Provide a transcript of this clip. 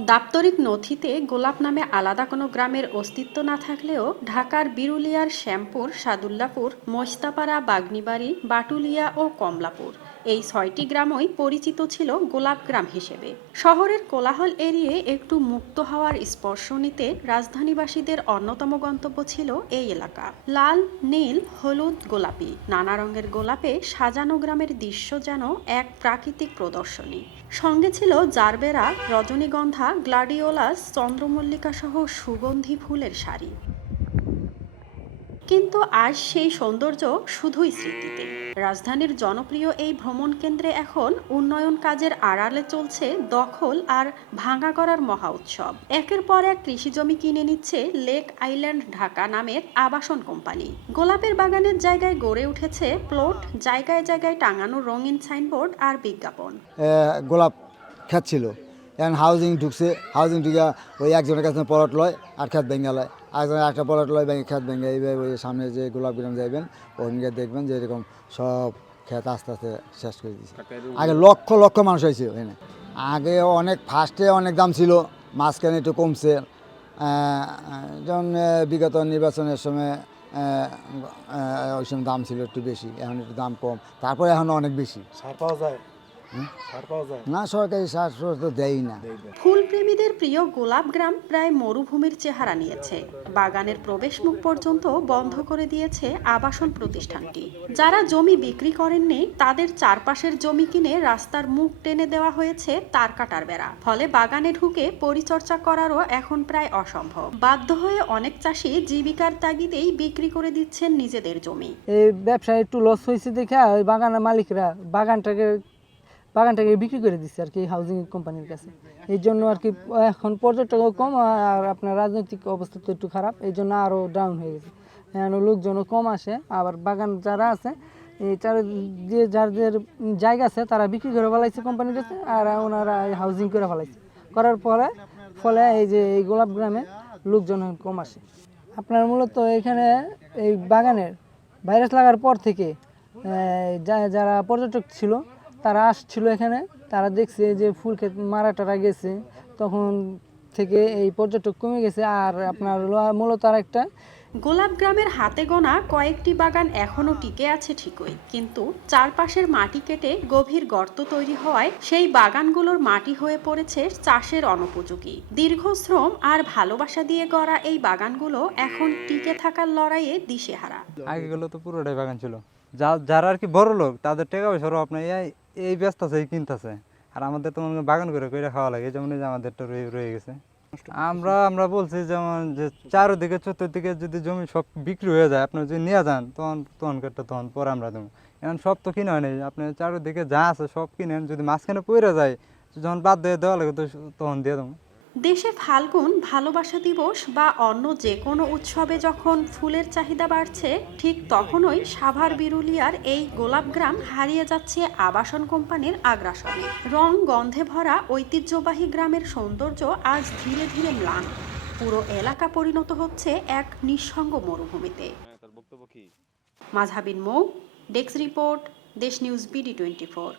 দাপ্তরিক নথিতে গোলাপ নামে আলাদা কোনো গ্রামের অস্তিত্ব না থাকলেও ঢাকার বিরুলিয়ার শ্যামপুর, সাদুল্লাপুর, মস্তাপাড়া, বাগনিবাড়ি, বাটুলিয়া ও কমলাপুর এই ৬টি গ্রামই পরিচিত ছিল গোলাপ গ্রাম হিসেবে। শহরের কোলাহল এড়িয়ে একটু মুক্ত হওয়ার স্পর্শ নিতে রাজধানীবাসীদের অন্যতম গন্তব্য ছিল এই এলাকা। লাল, নীল, হলুদ, গোলাপি নানা রঙের গোলাপে সাজানো গ্রামের দৃশ্য যেন এক প্রাকৃতিক প্রদর্শনী। সঙ্গে ছিল জারবেরা, রজনীগন্ধা, গ্লাডিওলাস, চন্দ্রমল্লিকা সহ সুগন্ধি ফুলের সারি। কিন্তু আজ সেই সৌন্দর্য শুধুই স্মৃতিতে। রাজধানীর জনপ্রিয় এই ভ্রমণ কেন্দ্রে এখন উন্নয়ন কাজের আড়ালে চলছে দখল আর ভাঙা করার মহা উৎসব। একের পর এক কৃষিজমি কিনে নিচ্ছে লেক আইল্যান্ড ঢাকা নামের আবাসন কোম্পানি। গোলাপের বাগানের জায়গায় গড়ে উঠেছে প্লট, জায়গায় জায়গায় টাঙানো রঙিন সাইনবোর্ড আর বিজ্ঞাপন। গোলাপ ক্ষেত ছিল, এখন হাউজিং ঢুকছে, হাউজিং ঢুকে ওই একজনের কাছে প্লট লয় আর ক্ষেত ভেঙে লয়, একজনের একটা প্লট লয় ভেঙে ক্ষেত ভেঙে। এইভাবে ওই সামনে যে গোলাপ গ্রাম যাইবেন ওখানে দেখবেন যে এরকম সব ক্ষেত আস্তে আস্তে শেষ করে দিচ্ছে। আগে লক্ষ লক্ষ মানুষ হয়েছে ওখানে। আগে অনেক ফার্স্টে অনেক দাম ছিল, মাঝখানে একটু কমছে। যেমন বিগত নির্বাচনের সময় ওই সময় দাম ছিল একটু বেশি, এখন একটু দাম কম, তারপরে এখন অনেক বেশি। সার পাওয়া যায় না, সরকারি সার তো দেয় না। ফুলপ্রেমীদের প্রিয় গোলাপ গ্রাম প্রায় মরুভূমির চেহারা নিয়েছে। বাগানের প্রবেশ মুখ পর্যন্ত বন্ধ করে দিয়েছে আবাসন প্রতিষ্ঠানটি। যারা জমি বিক্রি করেননি তাদের চারপাশের জমি কিনে রাস্তার মুখ টেনে দেওয়া হয়েছে তার কাটার বেড়া। ফলে বাগানে ঢুকে পরিচর্যা করারও এখন প্রায় অসম্ভব। বাধ্য হয়ে অনেক চাষি জীবিকার তাগিদেই বিক্রি করে দিচ্ছেন নিজেদের জমি। এই ব্যবসায় একটু লস হয়েছে দেখে ওই বাগানের মালিকরা বাগানটাকে বিক্রি করে দিচ্ছে আর কি হাউজিং কোম্পানির কাছে। এই জন্য আর কি এখন পর্যটকও কম আর আপনার রাজনৈতিক অবস্থা তো একটু খারাপ, এই জন্য আরও ডাউন হয়ে গেছে। এখন লোকজনও কম আসে, আবার বাগান যারা আছে এই যে যাদের জায়গা আছে তারা বিক্রি করে ফেলাইছে কোম্পানির কাছে, আর ওনারা হাউজিং করে ফেলাইছে। করার ফলে এই যে এই গোলাপ গ্রামে লোকজন কম আসে। আপনার মূলত এখানে এই বাগানের ভাইরাস লাগার পর থেকে যারা পর্যটক ছিল তারা আসছিল এখানে, তারা দেখছে যে ফুল ক্ষেত মারা টারা গেছে, তখন থেকে এই পর্যটক কমে গেছে। আর আপনার মূলত আর একটা গোলাপ গ্রামের হাতে গোনা কয়েকটি বাগান এখনো টিকে আছে ঠিকই, কিন্তু চারপাশের মাটি কেটে গভীর গর্ত তৈরি হওয়ায় সেই বাগানগুলোর মাটি হয়ে পড়েছে চাষের অনুপযোগী। দীর্ঘ শ্রম আর ভালোবাসা দিয়ে গড়া এই বাগানগুলো এখন টিকে থাকার লড়াইয়ে দিশেহারা। আগেগুলো তো পুরোটাই বাগান ছিল, যারা আর কি বড় লোক তাদের টাকা পয়সারও আপনার এই ব্যস্ত আছে, এই কিনতেছে। আর আমাদের তো বাগান করে খাওয়া লাগে, যেমন আমাদেরটা রয়ে গেছে। আমরা বলছি যেমন যে চারদিকে চতুর্দিকে যদি জমি সব বিক্রি হয়ে যায়, আপনার যদি নিয়ে যান তখন পরে আমরা দেবো। এখন সব তো কিনে নেই, আপনার চারদিকে যা আছে সব কিনেন, যদি মাঝখানে পড়ে যায় যখন বাদ দিয়ে দেওয়া লাগে তখন দিয়ে দেবো। দেশে ফাল্গুন, ভালোবাসা দিবস বা অন্য যে কোনো উৎসবে যখন ফুলের চাহিদা বাড়ছে, ঠিক তখনই সাভার বিরুলিয়ার এই গোলাপগ্রাম হারিয়ে যাচ্ছে আবাসন কোম্পানির আগ্রাসনে। রং গন্ধে ভরা ঐতিহ্যবাহী গ্রামের সৌন্দর্য আজ ধীরে ধীরে ম্লান। পুরো এলাকা পরিণত হচ্ছে এক নিঃসঙ্গ মরুভূমিতে। মাঝহাবিন মৌ, ডেস্ক রিপোর্ট, দেশ নিউজ BD24।